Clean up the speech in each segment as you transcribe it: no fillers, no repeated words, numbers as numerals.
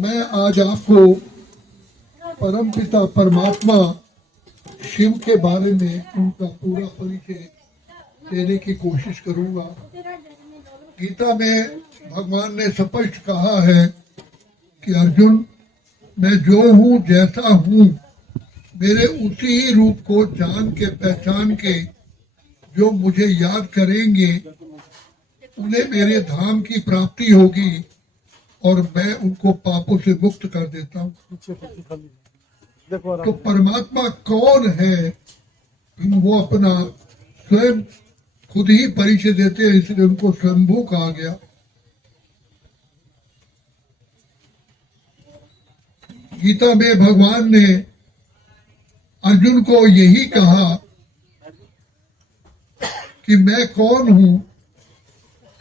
मैं आज आपको परमपिता परमात्मा शिव के बारे में उनका पूरा परिचय देने की कोशिश करूंगा। गीता में भगवान ने स्पष्ट कहा है कि अर्जुन, मैं जो हूँ जैसा हूँ, मेरे उसी ही रूप को जान के पहचान के जो मुझे याद करेंगे उन्हें मेरे धाम की प्राप्ति होगी और मैं उनको पापों से मुक्त कर देता हूँ। तो परमात्मा कौन है, वो अपना स्वयं खुद ही परिचय देते हैं, इसलिए उनको स्वयंभू कहा गया। गीता में भगवान ने अर्जुन को यही कहा कि मैं कौन हूं,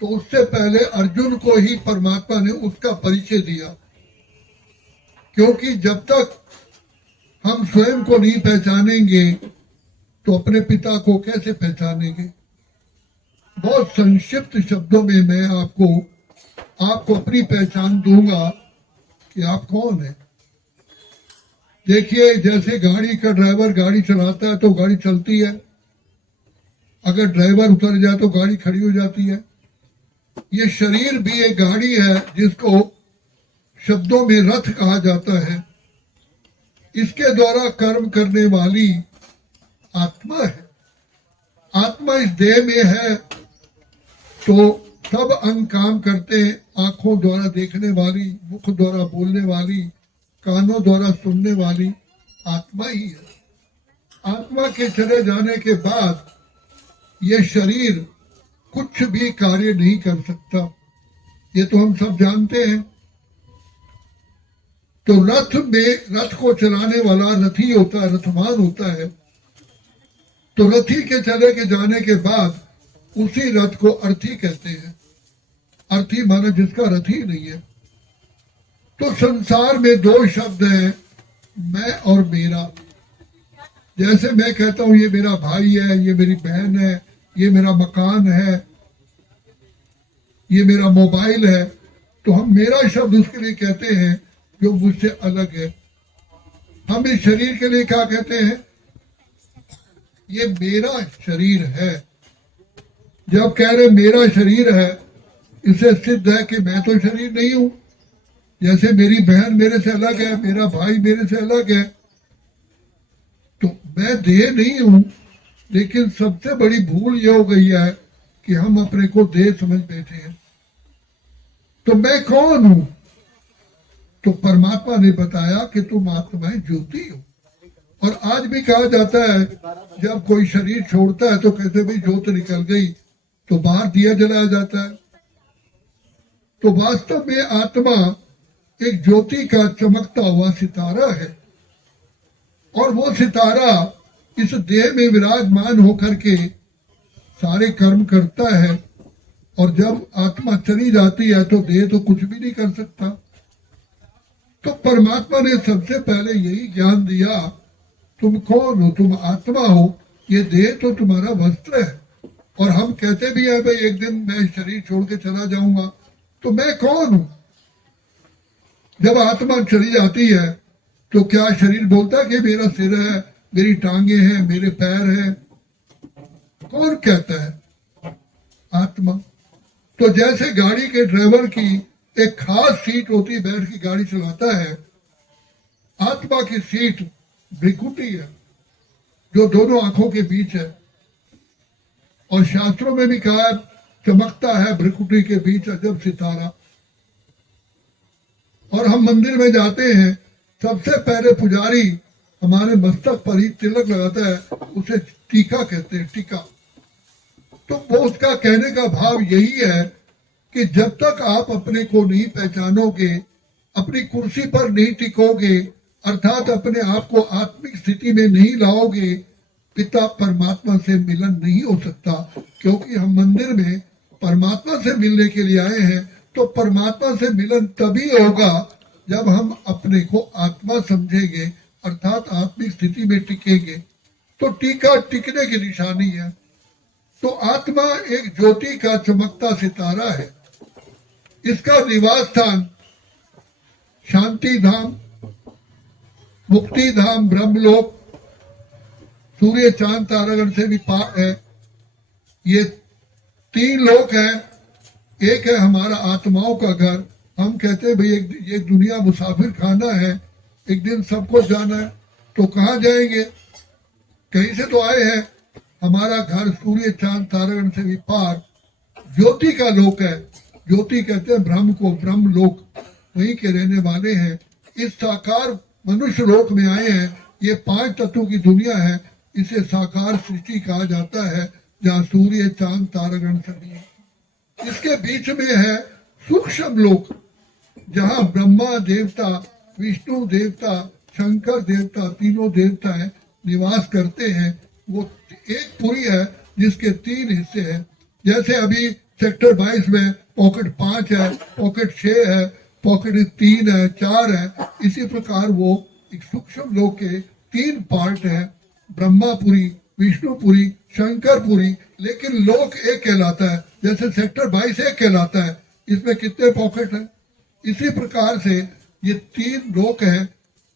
तो उससे पहले अर्जुन को ही परमात्मा ने उसका परिचय दिया, क्योंकि जब तक हम स्वयं को नहीं पहचानेंगे तो अपने पिता को कैसे पहचानेंगे। बहुत संक्षिप्त शब्दों में मैं आपको अपनी पहचान दूंगा कि आप कौन है। देखिए, जैसे गाड़ी का ड्राइवर गाड़ी चलाता है तो गाड़ी चलती है, अगर ड्राइवर उतर जाए तो गाड़ी खड़ी हो जाती है। ये शरीर भी एक गाड़ी है जिसको शब्दों में रथ कहा जाता है। इसके द्वारा कर्म करने वाली आत्मा है। आत्मा इस देह में है तो सब अंग काम करते हैं। आंखों द्वारा देखने वाली, मुख द्वारा बोलने वाली, कानों द्वारा सुनने वाली आत्मा ही है। आत्मा के चले जाने के बाद ये शरीर कुछ भी कार्य नहीं कर सकता, ये तो हम सब जानते हैं। तो रथ को चलाने वाला रथी होता है, रथवान होता है। तो रथी के चले के जाने के बाद उसी रथ को अर्थी कहते हैं। अर्थी माना जिसका रथी नहीं है। तो संसार में दो शब्द हैं, मैं और मेरा। जैसे मैं कहता हूं ये मेरा भाई है, ये मेरी बहन है, ये मेरा मकान है, ये मेरा मोबाइल है, तो हम मेरा शब्द उसके लिए कहते हैं जो मुझसे अलग है। हम इस शरीर के लिए क्या कहते हैं? ये मेरा शरीर है। जब कह रहे मेरा शरीर है, इससे सिद्ध है कि मैं तो शरीर नहीं हूं। जैसे मेरी बहन मेरे से अलग है, मेरा भाई मेरे से अलग है, तो मैं देह नहीं हूं। लेकिन सबसे बड़ी भूल यह हो गई है कि हम अपने को देह समझ बैठे हैं। तो मैं कौन हूं? तो परमात्मा ने बताया कि तुम आत्माएं ज्योति हो। और आज भी कहा जाता है, जब कोई शरीर छोड़ता है तो कहते भाई ज्योत निकल गई, तो बाहर दिया जलाया जाता है। तो वास्तव में आत्मा एक ज्योति का चमकता हुआ सितारा है, और वो सितारा इस देह में विराजमान होकर के सारे कर्म करता है। और जब आत्मा चली जाती है तो देह तो कुछ भी नहीं कर सकता। तो परमात्मा ने सबसे पहले यही ज्ञान दिया, तुम कौन हो? तुम आत्मा हो। ये देह तो तुम्हारा वस्त्र है। और हम कहते भी हैं भाई एक दिन मैं शरीर छोड़ के चला जाऊंगा, तो मैं कौन हूं? जब आत्मा चली जाती है तो क्या शरीर बोलता कि मेरा सिर है, मेरी टांगे हैं, मेरे पैर हैं? कौन कहता है? आत्मा। तो जैसे गाड़ी के ड्राइवर की एक खास सीट होती है, बैठ के गाड़ी चलाता है, आत्मा की सीट भ्रिकुटी है जो दोनों आंखों के बीच है। और शास्त्रों में भी कहा चमकता है भ्रिकुटी के बीच अजब सितारा। और हम मंदिर में जाते हैं, सबसे पहले पुजारी हमारे मस्तक पर ही तिलक लगाता है, उसे टीका कहते हैं, टीका। तो वो उसका कहने का भाव यही है कि जब तक आप अपने को नहीं पहचानोगे, अपनी कुर्सी पर नहीं टिकोगे, अर्थात अपने आप को आत्मिक स्थिति में नहीं लाओगे, पिता परमात्मा से मिलन नहीं हो सकता। क्योंकि हम मंदिर में परमात्मा से मिलने के लिए आए हैं, तो परमात्मा से मिलन तभी होगा जब हम अपने को आत्मा समझेंगे, अर्थात आत्मिक स्थिति में टिकेंगे। तो टीका टिकने की निशानी है। तो आत्मा एक ज्योति का चमकता सितारा है। इसका निवास स्थान शांति धाम, मुक्ति धाम, ब्रह्मलोक, सूर्य चांद तारागण से भी पार है। ये 3 लोक है। एक है हमारा आत्माओं का घर। हम कहते हैं भाई ये दुनिया मुसाफिर खाना है, एक दिन सबको जाना है, तो कहाँ जाएंगे? कहीं से तो आए हैं। हमारा घर सूर्य चांद तारागण से भी पार ज्योति का लोक है। ज्योति कहते हैं ब्रह्म को, ब्रह्म लोक, वहीं के रहने वाले हैं। इस साकार मनुष्य लोक में आए हैं। ये 5 तत्वों की दुनिया है। इसे साकार सृष्टि कहा जाता है, जहाँ सूर्य चांद तारागण सभी है। इसके बीच में है सूक्ष्म लोक, जहाँ ब्रह्मा देवता, विष्णु देवता, शंकर देवता, तीनों देवताएं निवास करते हैं। वो एक पुरी है जिसके 3 हिस्से हैं। जैसे अभी सेक्टर 22 में पॉकेट 5 है, पॉकेट 6 है, पॉकेट 3 है, 4 है। इसी प्रकार वो एक सूक्ष्म लोक के 3 पार्ट है, ब्रह्मापुरी, विष्णुपुरी, शंकरपुरी, लेकिन लोक एक कहलाता है। जैसे सेक्टर 22 एक कहलाता है, इसमें कितने पॉकेट हैं? इसी प्रकार से ये 3 लोक हैं।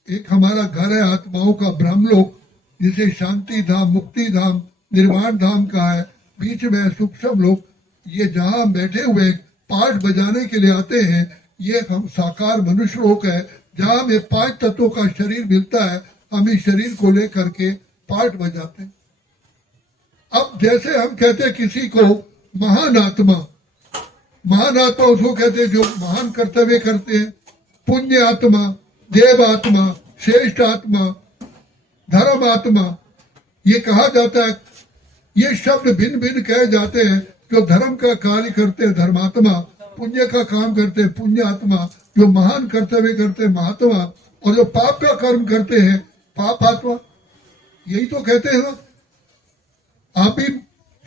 एक हमारा घर है आत्माओं का ब्रह्मलोक, जिसे शांति धाम, मुक्ति धाम, निर्वाण धाम कहा है। बीच में सूक्ष्म लोक, ये जहां हम बैठे हुए पाठ बजाने के लिए आते हैं, ये हम साकार मनुष्य लोक है, जहां हमें 5 तत्वों का शरीर मिलता है। हम इस शरीर को लेकर के पाठ बजाते हैं। अब जैसे हम कहते हैं किसी को महान आत्मा, महान आत्मा उसको कहते हैं जो महान कर्तव्य करते हैं। पुण्य आत्मा, देव आत्मा, श्रेष्ठ आत्मा, धर्म आत्मा, ये कहा जाता है। ये शब्द भिन्न भिन्न कहे जाते हैं। जो धर्म का कार्य करते हैं धर्मात्मा, पुण्य का काम करते हैं पुण्य आत्मा, जो महान कर्तव्य करते हैं महात्मा, और जो पाप का कर्म करते हैं पाप आत्मा। यही तो कहते हैं ना, आप भी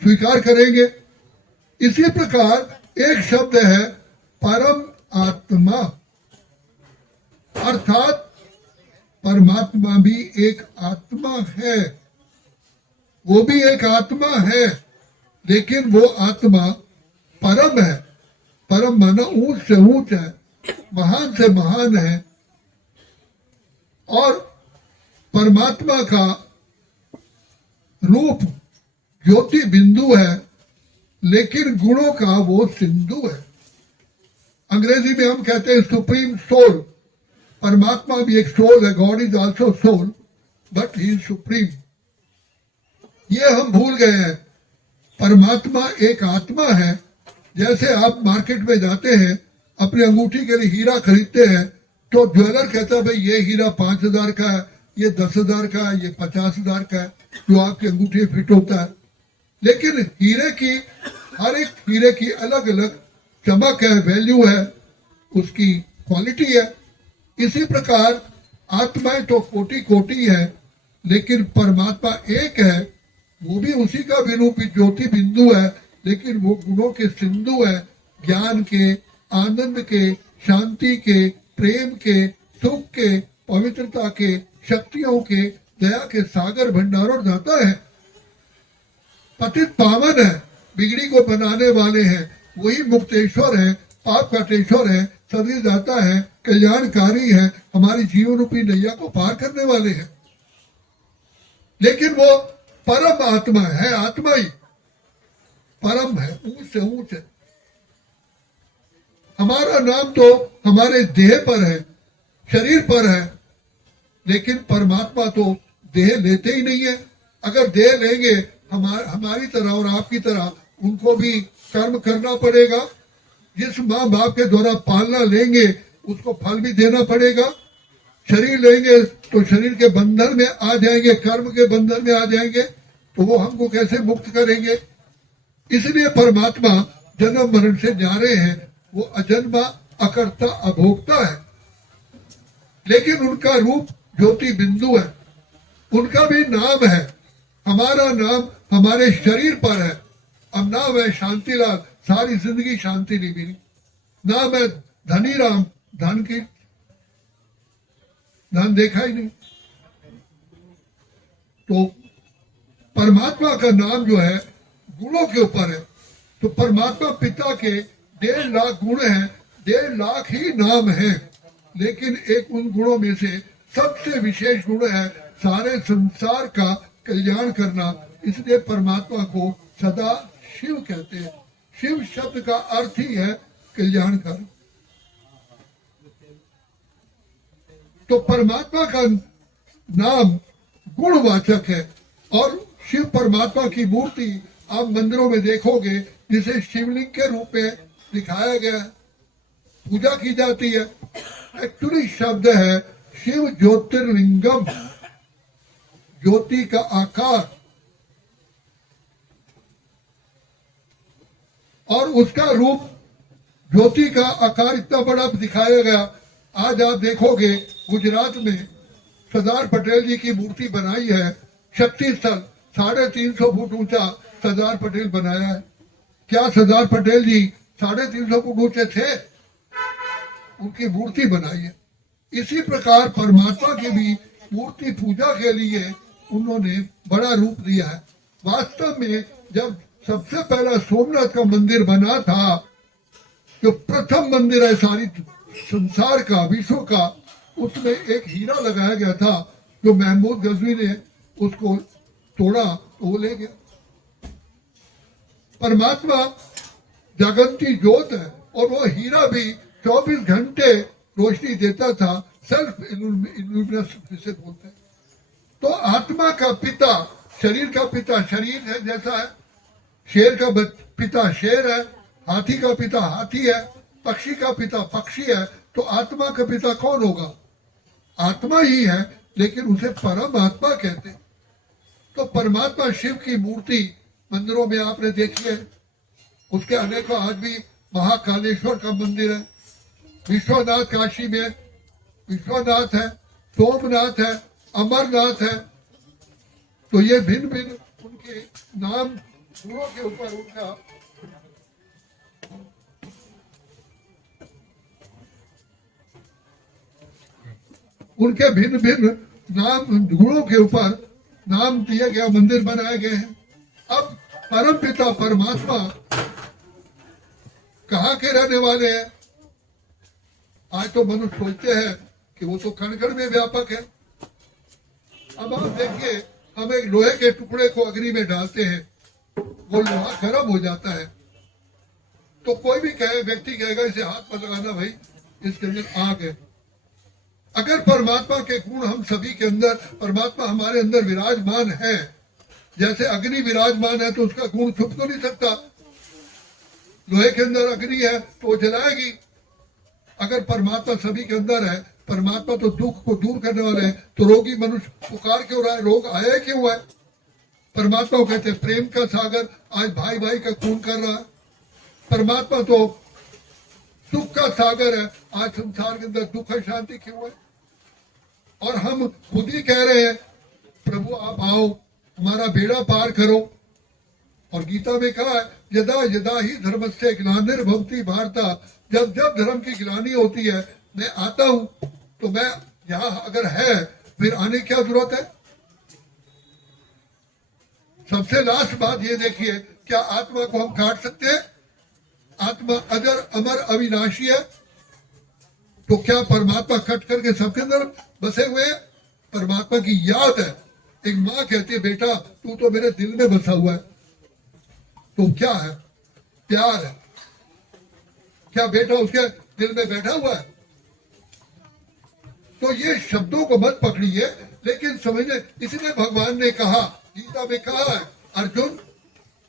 स्वीकार करेंगे। इसी प्रकार एक शब्द है परम आत्मा, अर्थात परमात्मा भी एक आत्मा है। वो भी एक आत्मा है, लेकिन वो आत्मा परम है। परम माना ऊंच से ऊंच है, महान से महान है। और परमात्मा का रूप ज्योति बिंदु है, लेकिन गुणों का वो सिंधु है। अंग्रेजी में हम कहते हैं सुप्रीम सोल। परमात्मा भी एक सोल है, God is also soul, but he is supreme. ये हम भूल गए हैं। परमात्मा एक आत्मा है। जैसे आप मार्केट में जाते हैं, अपने अंगूठी के लिए हीरा खरीदते हैं, तो ज्वेलर कहता है भाई ये हीरा 5,000 का है, ये 10,000 का है, ये 50,000 का है, जो आपकी अंगूठी फिट होता है। लेकिन हीरे की, हर एक हीरे की अलग अलग चमक है, वैल्यू है, उसकी क्वालिटी है। इसी प्रकार आत्माएं तो कोटि कोटि है, लेकिन परमात्मा एक है। वो भी उसी का विरूपित ज्योति बिंदु है, लेकिन वो गुणों के सिंधु है, ज्ञान के, आनंद के, शांति के, प्रेम के, सुख के, पवित्रता के, शक्तियों के, दया के सागर भंडारों जाता है। पतित पावन है, बिगड़ी को बनाने वाले हैं, वही मुक्तेश्वर है, पाप काटेश्वर है, सदी दाता है, कल्याणकारी है, हमारी जीवन रूपी नैया को पार करने वाले हैं। लेकिन वो परम आत्मा है, आत्मा ही परम है, ऊंच से ऊंच है। हमारा नाम तो हमारे देह पर है, शरीर पर है, लेकिन परमात्मा तो देह लेते ही नहीं है। अगर देह लेंगे हमारी तरह और आपकी तरह उनको भी कर्म करना पड़ेगा। जिस माँ बाप के द्वारा पालना लेंगे उसको फल भी देना पड़ेगा। शरीर लेंगे तो शरीर के बंधन में आ जाएंगे, कर्म के बंधन में आ जाएंगे, तो वो हमको कैसे मुक्त करेंगे। इसलिए परमात्मा जन्म मरण से न्यारे हैं। वो अजन्मा, अकर्ता, अभोक्ता है, लेकिन उनका रूप ज्योति बिंदु है। उनका भी नाम है। हमारा नाम हमारे शरीर पर है। अब नाम है शांतिलाल, सारी जिंदगी शांति नहीं मिली। नाम है धनीराम, धन की धन देखा ही नहीं। तो परमात्मा का नाम जो है गुणों के ऊपर है। तो परमात्मा पिता के 1.5 लाख गुण हैं, 1.5 लाख ही नाम है, लेकिन एक उन गुणों में से सबसे विशेष गुण है सारे संसार का कल्याण करना। इसलिए परमात्मा को सदा शिव कहते हैं। शिव शब्द का अर्थ ही है कल्याणकर। तो परमात्मा का नाम गुणवाचक है और शिव परमात्मा की मूर्ति आप मंदिरों में देखोगे जिसे शिवलिंग के रूप में दिखाया गया है, पूजा की जाती है। एक्चुअली शब्द है शिव ज्योतिर्लिंगम, ज्योति का आकार, और उसका रूप ज्योति का आकार इतना बड़ा दिखाया गया। आज आप देखोगे गुजरात में सरदार पटेल जी की मूर्ति बनाई है, शक्ति स्थल 350 फुट ऊंचा सरदार पटेल बनाया है। क्या सरदार पटेल जी 350 फुट ऊंचे थे? उनकी मूर्ति बनाई है। इसी प्रकार परमात्मा की भी मूर्ति पूजा के लिए उन्होंने बड़ा रूप दिया है। वास्तव में जब सबसे पहला सोमनाथ का मंदिर बना था, जो प्रथम मंदिर है सारी संसार का, विश्व का, उसमें एक हीरा लगाया गया था। जो महमूद गजनी ने उसको तोड़ा तो वो ले गया। परमात्मा जागंती ज्योत है और वो हीरा भी 24 घंटे रोशनी देता था। सेल्फ इल्यूमिनस जिसे बोलते हैं। तो आत्मा का पिता, शरीर का पिता शरीर है जैसा है, शेर का पिता शेर है, हाथी का पिता हाथी है, पक्षी का पिता पक्षी है। तो आत्मा का पिता कौन होगा? आत्मा ही है, लेकिन उसे परमात्मा कहते हैं। तो परमात्मा शिव की मूर्ति मंदिरों में आपने देखी है। उसके अनेकों, आज भी महाकालेश्वर का मंदिर है, विश्वनाथ काशी में विश्वनाथ है, सोमनाथ है, अमरनाथ है। तो ये भिन्न भिन्न उनके नाम गुणों के ऊपर उनके भिन्न भिन्न नाम गुणों के ऊपर नाम दिए गया, मंदिर बनाए गए हैं। अब परम पिता परमात्मा कहाँ के रहने वाले हैं? आज तो मनुष्य सोचते हैं कि वो तो कण कण में व्यापक है। अब आप देखिए, हम एक लोहे के टुकड़े को अग्नि में डालते हैं, वो लोहा गर्म हो जाता है। तो कोई भी कहे, व्यक्ति कहेगा इसे हाथ पर लगाना, भाई इसके अंदर आग है। अगर परमात्मा के गुण हम सभी के अंदर, परमात्मा हमारे अंदर विराजमान है, जैसे अग्नि विराजमान है तो उसका गुण छुप तो नहीं सकता। लोहे के अंदर अग्नि है तो वो जलाएगी। अगर परमात्मा सभी के अंदर है, परमात्मा तो दुख को दूर करने वाले हैं, तो रोगी मनुष्य पुकार क्यों रहा है? रोग आया क्यों है? परमात्मा को कहते हैं प्रेम का सागर, आज भाई भाई का खून कर रहा है। परमात्मा तो सुख का सागर है, आज संसार के अंदर दुख है, शांति क्यों है? और हम खुद ही कह रहे हैं प्रभु आप आओ, हमारा बेड़ा पार करो। और गीता में कहा है यदा यदा ही धर्मस्य ग्लानिर्भवति भारत, जब जब धर्म की ग्लानि होती है मैं आता हूं। तो मैं यहाँ अगर है फिर आने क्या जरूरत है? सबसे लास्ट बात ये देखिए, क्या आत्मा को हम काट सकते हैं? आत्मा अजर अमर अविनाशी है। तो क्या परमात्मा कट करके सबके अंदर बसे हुए हैं? परमात्मा की याद है। एक माँ कहती है बेटा तू तो मेरे दिल में बसा हुआ है। तो क्या है? प्यार है। क्या बेटा उसके दिल में बैठा हुआ है? तो ये शब्दों को मत पकड़िए, लेकिन समझिए, इसलिए भगवान ने कहा, गीता में कहा है अर्जुन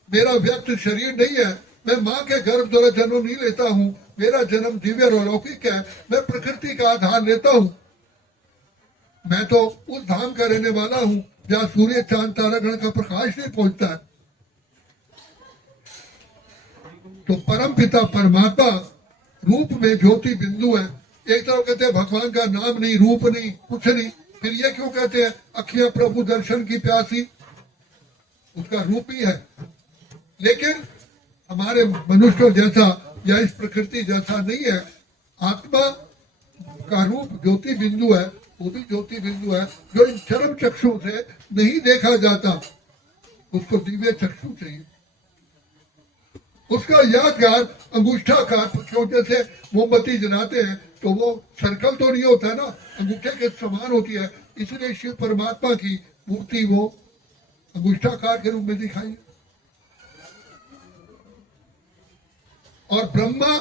मेरा व्यक्त शरीर नहीं है, मैं माँ के गर्भ द्वारा जन्म नहीं लेता हूँ, मेरा जन्म दिव्य और अलौकिक है, मैं प्रकृति का आधार लेता हूँ। मैं तो उस धाम का रहने वाला हूँ जहाँ सूर्य चांद तारागण का प्रकाश नहीं पहुंचता है। तो परम पिता परमात्मा रूप में ज्योति बिंदु है। एक तरफ कहते हैं भगवान का नाम नहीं, रूप नहीं, कुछ नहीं, फिर ये क्यों कहते हैं अखियां प्रभु दर्शन की प्यासी? उसका रूप ही है। लेकिन हमारे मनुष्य जैसा या इस प्रकृति जैसा नहीं है। आत्मा का रूप ज्योति बिंदु है, वो भी ज्योति बिंदु है जो इन चरम चक्षु से नहीं देखा जाता, उसको दिव्य चक्षु चाहिए। उसका यादगार अंगूठा का, क्यों जैसे मोमबत्ती जलाते हैं तो वो सर्कल तो नहीं होता ना, अंगूठे के समान होती है, इसलिए शिव परमात्मा की मूर्ति वो अंगूठाकार के रूप में दिखाई। और ब्रह्मा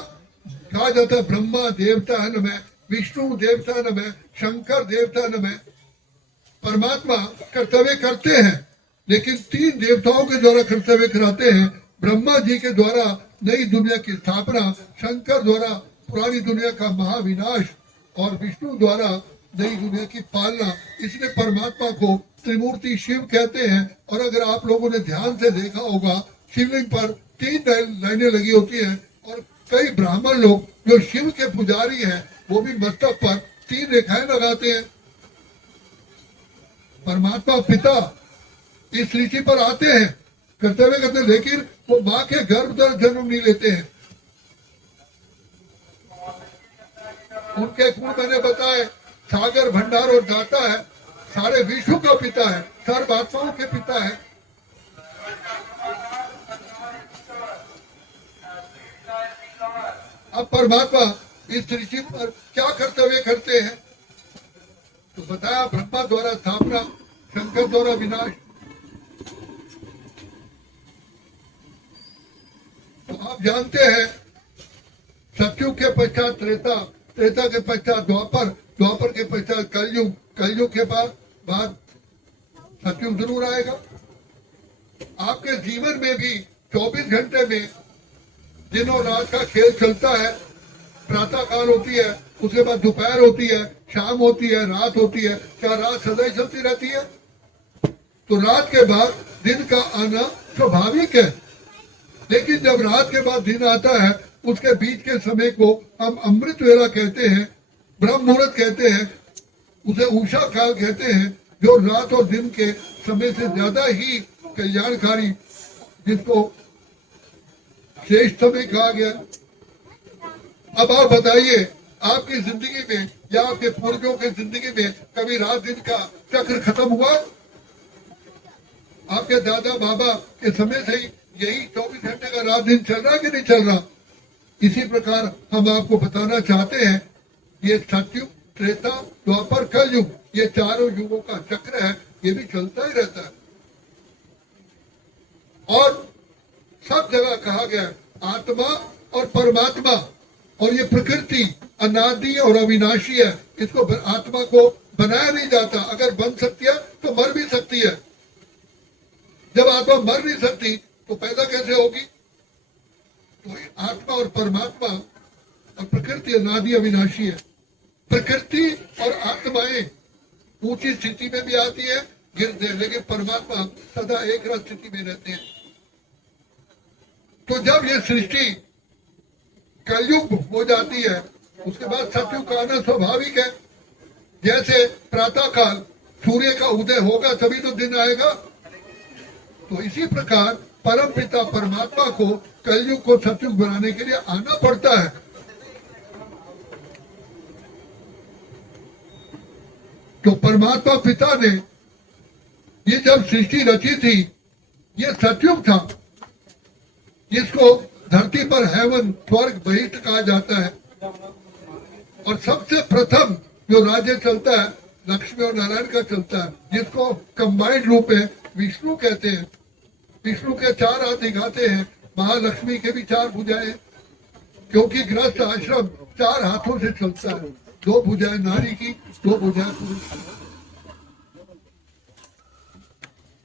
कहा जाता है, ब्रह्मा देवता है नमः, विष्णु देवता नमः, शंकर देवता नमः। परमात्मा कर्तव्य करते हैं, लेकिन तीन देवताओं के द्वारा कर्तव्य कराते हैं। ब्रह्मा जी के द्वारा नई दुनिया की स्थापना, शंकर द्वारा पुरानी दुनिया का महाविनाश और विष्णु द्वारा नई दुनिया की पालना। इसलिए परमात्मा को त्रिमूर्ति शिव कहते हैं। और अगर आप लोगों ने ध्यान से देखा होगा, शिवलिंग पर तीन लाइनें लगी होती हैं और कई ब्राह्मण लोग जो शिव के पुजारी हैं वो भी मस्तक पर तीन रेखाएं लगाते हैं। परमात्मा पिता इस ऋषि पर आते हैं, कर्तव्य करते हैं, लेकिन वो माँ के गर्भ द्वारा जन्म नहीं लेते हैं। उनके गुण मैंने बताए, सागर भंडार और दाता है, सारे विश्व का पिता है, सर्व आत्माओं के पिता है। अब परमात्मा इस ऋषि पर क्या कर्तव्य करते हैं, तो बताया ब्रह्मा द्वारा स्थापना, शंकर द्वारा विनाश। तो आप जानते हैं सतयुग के पश्चात त्रेता, त्रेता के पश्चात द्वापर, द्वापर के पश्चात कलयुग, कलयुग के बाद सतयुग जरूर आएगा। आपके जीवन में भी 24 घंटे में दिन और रात का खेल चलता है। प्रातः काल होती है, उसके बाद दोपहर होती है, शाम होती है, रात होती है। क्या रात सदा ही चलती रहती है? तो रात के बाद दिन का आना स्वाभाविक है, लेकिन जब रात के बाद दिन आता है, उसके बीच के समय को हम अमृत वेला कहते हैं, ब्रह्म मुहूर्त कहते हैं, उसे उषा काल कहते हैं, जो रात और दिन के समय से ज्यादा ही कल्याणकारी, जिसको श्रेष्ठ समय कहा गया। अब आप बताइए, आपकी जिंदगी में या आपके पूर्वजों की जिंदगी में कभी रात दिन का चक्र खत्म हुआ? आपके दादा बाबा के समय से ही यही 24 घंटे का रात दिन चल रहा कि नहीं चल रहा? इसी प्रकार हम आपको बताना चाहते हैं, ये सतयुग, त्रेता, द्वापर, कलयुग, ये चारों युगों का चक्र है, ये भी चलता ही रहता है। और सब जगह कहा गया आत्मा और परमात्मा, और ये प्रकृति अनादि और अविनाशी है, इसको आत्मा को बनाया नहीं जाता। अगर बन सकती है तो मर भी सकती है। जब आत्मा मर नहीं सकती तो पैदा कैसे होगी? तो आत्मा और परमात्मा और प्रकृति अनादि अविनाशी है। प्रकृति और आत्माएं ऊंची स्थिति में भी आती है, गिरते हैं, लेकिन परमात्मा सदा एक रस स्थिति में रहते हैं। तो जब ये सृष्टि कलयुग हो जाती है, उसके बाद सतयुग का आना स्वाभाविक है। जैसे प्रातः काल सूर्य का उदय होगा तभी तो दिन आएगा। तो इसी प्रकार परम पिता परमात्मा को कलयुग को सतयुग बनाने के लिए आना पड़ता है। तो परमात्मा पिता ने ये जब सृष्टि रची थी, ये सतयुग था, जिसको धरती पर हेवन, स्वर्ग, बहिष्ठ कहा जाता है। और सबसे प्रथम जो राज्य चलता है लक्ष्मी और नारायण का चलता है, जिसको कंबाइंड रूप में विष्णु कहते हैं। विष्णु के 4 हाथ दिखाते हैं, महालक्ष्मी के भी 4 भुजाएं, क्योंकि गृहस्थ आश्रम 4 हाथों से चलता है, 2 भुजाएं नारी की, 2 भुजाएं पुरुष की।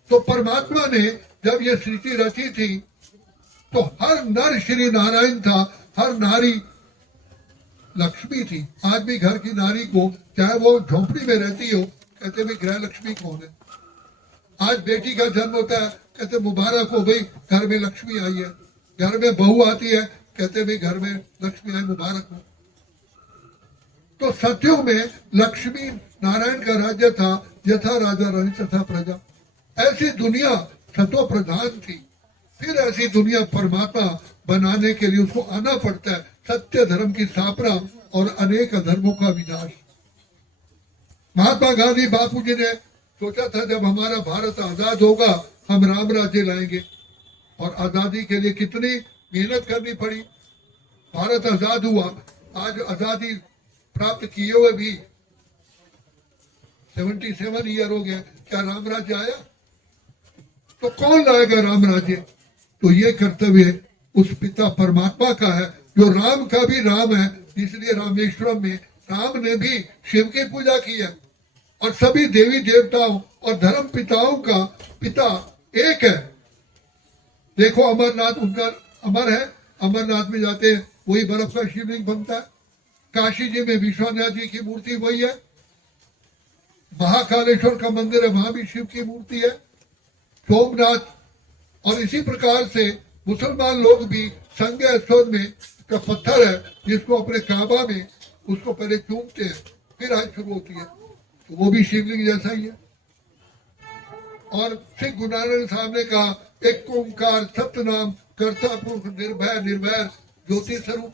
तो परमात्मा ने जब ये सृष्टि रची थी तो हर नर श्री नारायण था, हर नारी लक्ष्मी थी। आज भी घर की नारी को, चाहे वो झोपड़ी में रहती हो, कहते भाई गृह लक्ष्मी कौन है। आज बेटी का जन्म होता है, कहते मुबारक हो भाई, घर में लक्ष्मी आई है। घर में बहू आती है, कहते भाई घर में लक्ष्मी आई, मुबारक हो। तो सतयुग में लक्ष्मी नारायण का राज्य था, यथा राजा रानी तथा प्रजा। ऐसी दुनिया सतो प्रधान थी। फिर ऐसी दुनिया परमात्मा बनाने के लिए उसको आना पड़ता है, सत्य धर्म की स्थापना और अनेक अधर्मों का विनाश। महात्मा गांधी बापू जी ने सोचा था जब हमारा भारत आजाद होगा हम राम राज्य लाएंगे, और आजादी के लिए कितनी मेहनत करनी पड़ी, भारत आजाद हुआ। आज आजादी प्राप्त किए हुए भी 77 ईयर हो गए, क्या राम राज्य आया? तो कौन लाएगा राम राज्य? तो ये कर्तव्य उस पिता परमात्मा का है, जो राम का भी राम है। इसलिए रामेश्वरम में राम ने भी शिव की पूजा की है, और सभी देवी देवताओं और धर्म पिताओं का पिता एक है। देखो अमरनाथ उनका अमर है, अमरनाथ में जाते हैं वही बर्फ का शिवलिंग बनता है। काशी जी में विश्वनाथ जी की मूर्ति वही है। महाकालेश्वर का मंदिर है, वहां भी शिव की मूर्ति है। सोमनाथ, और इसी प्रकार से मुसलमान लोग भी संगे स्वर में का पत्थर है, जिसको अपने काबा में उसको पहले चूमते हैं, फिर आज शुरू होती है, तो वो भी शिवलिंग जैसा ही है। और सिख गुरु नानक साहब ने कहा, एक ओंकार सतनाम कर्ता पुरुष निर्भय निर्वैर ज्योति स्वरूप।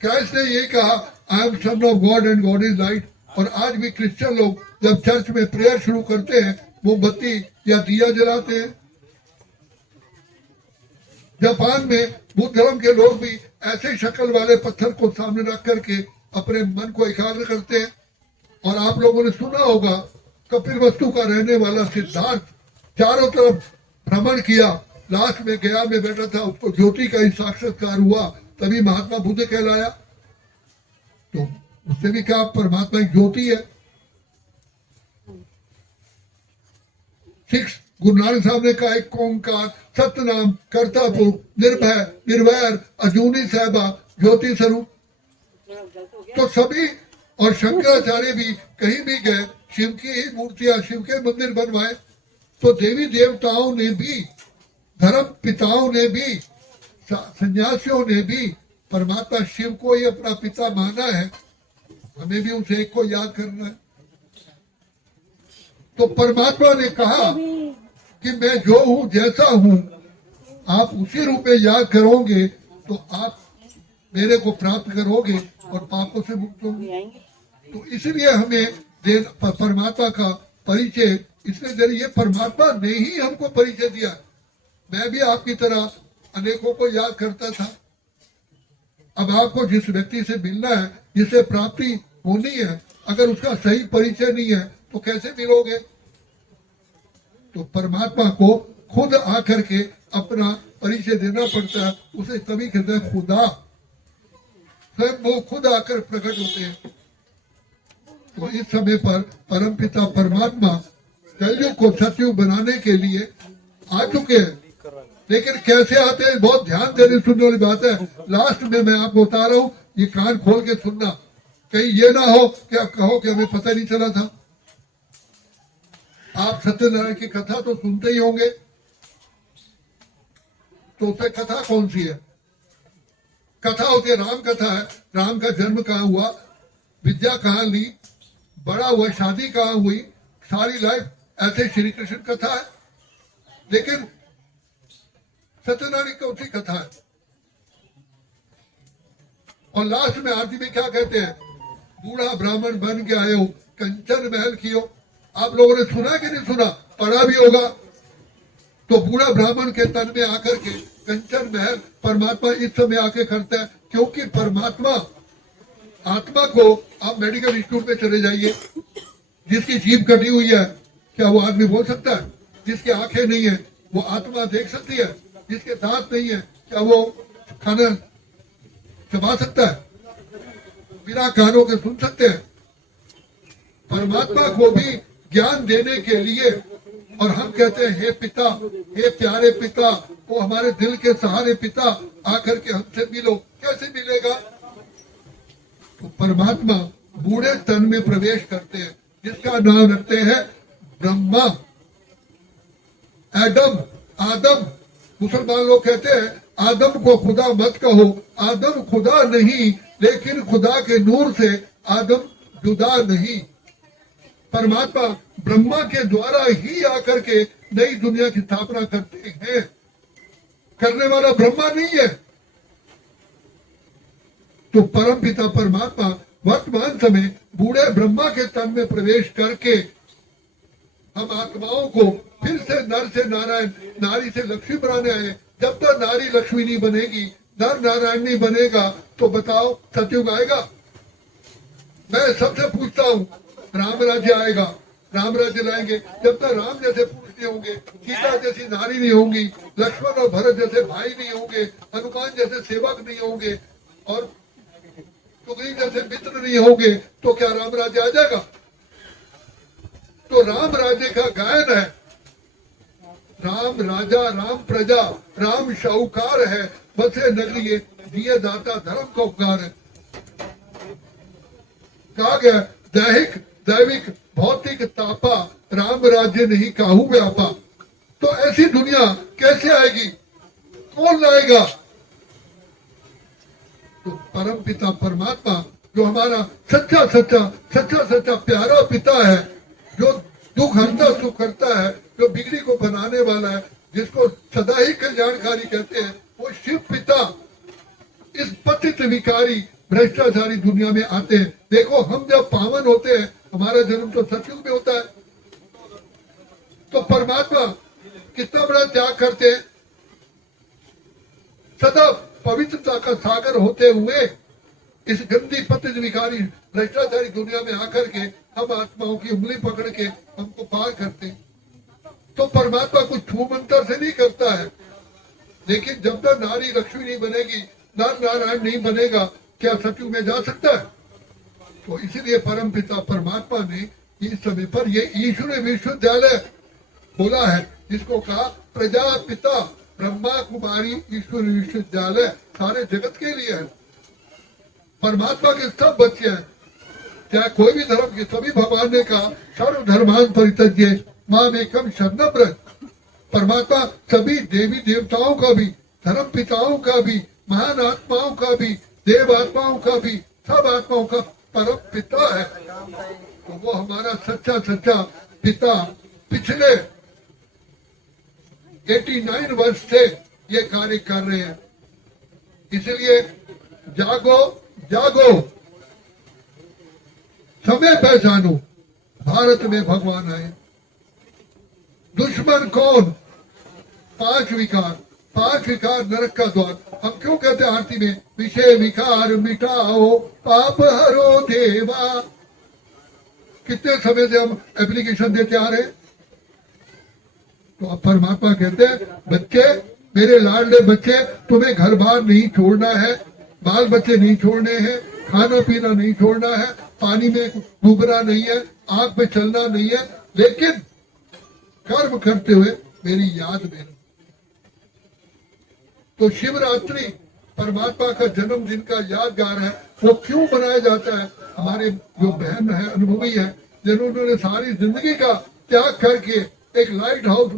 क्राइस्ट ने ये कहा, I am son of God and God is light. और आज भी क्रिश्चियन लोग जब चर्च में प्रेयर शुरू करते हैं, मोमबत्ती या दिया जलाते हैं। जापान में बुद्ध धर्म के लोग भी ऐसे शक्ल वाले पत्थर को सामने रख करके अपने मन को एकाग्र करते हैं। और आप लोगों ने सुना होगा, कपिलवस्तु का रहने वाला सिद्धार्थ चारों तरफ भ्रमण किया, लास्ट में गया में बैठा था, उसको ज्योति का ही साक्षात्कार हुआ, तभी महात्मा बुद्ध कहलाया। तो उससे भी कहा परमात्मा एक ज्योति है। सिक्स गुरु नानक साहब ने कहा, एक ओंकार सतनाम कर्ता पुरुष निर्भय निर्वैर अजूनी साहबा ज्योति स्वरूप। तो सभी, और शंकराचार्य भी कहीं भी गए, शिव की ही मूर्तियां, शिव के मंदिर बनवाए। तो देवी देवताओं ने भी, धर्म पिताओं ने भी, सन्यासियों ने भी परमात्मा शिव को ही अपना पिता माना है। हमें भी उस एक को याद करना है। तो परमात्मा ने कहा कि मैं जो हूं जैसा हूं, आप उसी रूप में याद करोगे तो आप मेरे को प्राप्त करोगे और पापों से मुक्त होंगे। तो इसलिए हमें परमात्मा का परिचय इसलिए दे रही है, परमात्मा ने ही हमको परिचय दिया। मैं भी आपकी तरह अनेकों को याद करता था। अब आपको जिस व्यक्ति से मिलना है, जिससे प्राप्ति होनी है, अगर उसका सही परिचय नहीं है तो कैसे मिलोगे? तो परमात्मा को खुद आकर के अपना परिचय देना पड़ता है। उसे तभी कहते हैं खुदा, स्वयं वो खुद आकर प्रकट होते हैं। तो इस समय पर परमपिता परमात्मा कलयुग को सतयुग बनाने के लिए आ चुके हैं। लेकिन कैसे आते हैं, बहुत ध्यान देने सुनने वाली बात है। लास्ट में मैं आपको बता रहा हूँ, ये कान खोल के सुनना, कहीं ये ना हो कि आप कहो कि हमें पता नहीं चला था। आप सत्यनारायण की कथा तो सुनते ही होंगे, तो उसमें कथा कौन सी है? कथा होती है, राम कथा है। राम का जन्म कहाँ हुआ, विद्या कहाँ ली, बड़ा हुआ, शादी कहाँ हुई, सारी लाइफ ऐसे श्री कृष्ण कथा है। लेकिन सत्यनारायण कौन सी कथा है? और लास्ट में आरती में क्या कहते हैं, बूढ़ा ब्राह्मण बन के आयो कंचन महल कियो। आप लोगों ने सुना कि नहीं सुना, पढ़ा भी होगा। तो बूढ़ा ब्राह्मण के तन में आकर के कंचन महल परमात्मा इस समय आके करता है। क्योंकि परमात्मा आत्मा को, आप मेडिकल इंस्टीट्यूट में चले जाइए, जिसकी जीभ कटी हुई है क्या वो आदमी बोल सकता है? जिसकी आंखें नहीं है वो आत्मा देख सकती है? जिसके दांत नहीं है क्या वो खाना चबा सकता है? बिना कानों के सुन सकते हैं? परमात्मा को भी ज्ञान देने के लिए, और हम कहते हैं हे पिता, हे प्यारे पिता, वो हमारे दिल के सहारे पिता, आकर के हमसे मिलो। कैसे मिलेगा? तो परमात्मा बूढ़े तन में प्रवेश करते हैं, जिसका नाम रखते हैं ब्रह्मा, एडम, आदम। मुसलमान लोग कहते हैं आदम को खुदा मत कहो, आदम खुदा नहीं, लेकिन खुदा के नूर से आदम जुदा नहीं। परमात्मा ब्रह्मा के द्वारा ही आकर के नई दुनिया की स्थापना करते हैं। करने वाला ब्रह्मा नहीं है। तो परम पिता परमात्मा वर्तमान समय बूढ़े ब्रह्मा के तन में प्रवेश करके हम आत्माओं को फिर से नर से नारायण, नारी से लक्ष्मी बनाने आए। जब तक नारी लक्ष्मी नहीं बनेगी, नर नारायण नहीं बनेगा, तो बताओ सतयुग आएगा? मैं सबसे पूछता हूँ, राम राज्य आएगा, राम राज्य लाएंगे, जब तक राम जैसे पुरुष नहीं होंगे, सीता जैसी नारी नहीं होंगी, लक्ष्मण और भरत जैसे भाई नहीं होंगे, हनुमान जैसे सेवक नहीं होंगे, और सुग्रीव जैसे मित्र नहीं होंगे, तो क्या राम राज्य आ जाएगा? तो राम राज्य का गायन है, राम राजा राम प्रजा, राम शाहूकार है, बसे नगरी दिए दाता धर्म का उपकार है। कहा गया, दैहिक दैविक भौतिक तापा, राम राज्य नहीं काहू व्यापा। तो ऐसी दुनिया कैसे आएगी? कौन लाएगा? तो परम पिता परमात्मा, जो हमारा सच्चा सच्चा सच्चा सच्चा प्यारा पिता है, जो दुख हरता सुख करता है, जो बिगड़ी को बनाने वाला है, जिसको सदा ही कल्याणकारी कहते हैं, वो शिव पिता इस पतित विकारी भ्रष्टाचारी दुनिया में आते हैं। देखो, हम जब पावन होते हैं, हमारा जन्म तो सतयुग में होता है, तो परमात्मा कितना बड़ा त्याग करते हैं। सदा पवित्रता का सागर होते हुए इस गंदी पतित विकारी भ्रष्टाचारी दुनिया में आकर के हम आत्माओं की उंगली पकड़ के हमको पार करते। तो परमात्मा कुछ छू मंत्र से नहीं करता है, लेकिन जब तक नारी लक्ष्मी नहीं बनेगी, नर नारायण नहीं बनेगा, क्या सतयुग में जा सकता है? तो इसीलिए परम पिता परमात्मा ने इस समय पर ये ईश्वर विश्वविद्यालय बोला है, जिसको कहा प्रजापिता ब्रह्मा कुमारी ईश्वर विश्वविद्यालय, सारे जगत के लिए है। परमात्मा के सब बच्चे हैं, चाहे कोई भी धर्म के, सभी भगवान ने कहा सर्व धर्मान परित्यज्य माम एकम शरणं व्रज। परमात्मा सभी देवी देवताओं का भी, धर्म पिताओं का भी, महान आत्माओं का भी, देव आत्माओं का भी, सब आत्माओं का परम पिता है। तो वो हमारा सच्चा सच्चा पिता पिछले 89 वर्ष से ये कार्य कर रहे हैं। इसलिए जागो जागो, समय पहचानो, भारत में भगवान आए। दुश्मन कौन? 5 विकार, 5 विकार नरक का द्वार। हम क्यों कहते हैं आरती में, विषय विकार मिटाओ पाप हरो देवा। कितने समय से हम एप्लीकेशन देते आ रहे हैं। तो अब परमात्मा कहते हैं, बच्चे मेरे लाडले बच्चे, तुम्हें घर बार नहीं छोड़ना है, बाल बच्चे नहीं छोड़ने हैं, खाना पीना नहीं छोड़ना है, पानी में डूबना नहीं है, आग पे चलना नहीं है, लेकिन कर्म करते हुए मेरी याद में। तो शिवरात्रि परमात्मा का जन्मदिन का यादगार है। वो क्यों मनाया जाता है? हमारे जो बहन है, अनुभवी है, जिन्होंने सारी जिंदगी का त्याग करके एक लाइट हाउस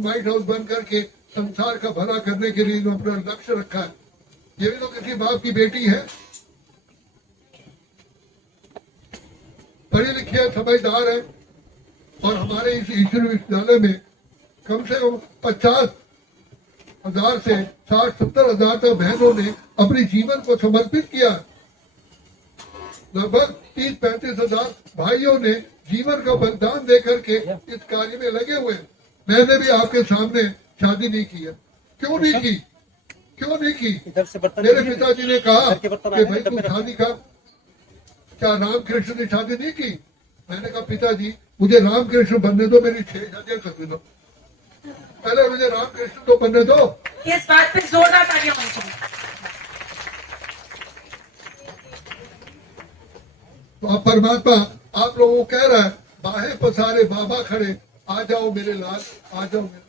बन करके संसार का भला करने के लिए अपना लक्ष्य रखा है। ये भी तो किसी बाप की बेटी है, पढ़ी लिखी है, समझदार है। और हमारे इस ईश्वर विश्वविद्यालय में कम से कम 50,000 से 60-70,000 तक बहनों ने अपने जीवन को समर्पित किया। लगभग 30-35,000 भाइयों ने जीवन का बलिदान दे करके इस कार्य में लगे हुए। मैंने भी आपके सामने शादी नहीं की है। क्यों नहीं की? क्यों नहीं की? मेरे पिताजी ने कहा कि भाई तू शादी कर। क्या रामकृष्ण ने शादी नहीं की? मैंने कहा पिताजी मुझे रामकृष्ण बनने दो, मेरी 6 शादियां कर दो, पहले मुझे रामकृष्ण तो बनने दो। इस बात पे जोरदार तालियां होनी चाहिए। तो अब परमात्मा आप लोगों को कह रहा है, बाहें पसारे बाबा खड़े, आ जाओ मेरे लाल, आ जाओ मेरे।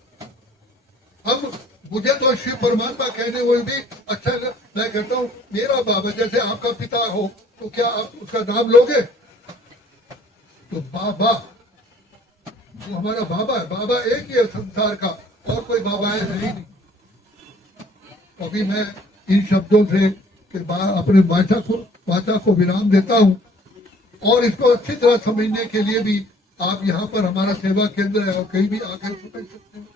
हम मुझे तो शिव परमात्मा कहने हुए भी अच्छा लगा। मैं कहता हूँ मेरा बाबा जैसे आपका पिता हो, तो क्या आप उसका नाम लोगे? तो बाबा जो हमारा बाबा है, बाबा एक ही है संसार का, और कोई बाबा है नहीं। तो अभी मैं इन शब्दों से अपने वाचा को विराम देता हूँ। और इसको अच्छी तरह समझने के लिए भी आप यहाँ पर हमारा सेवा केंद्र है और कहीं भी आकर समझ सकते हैं।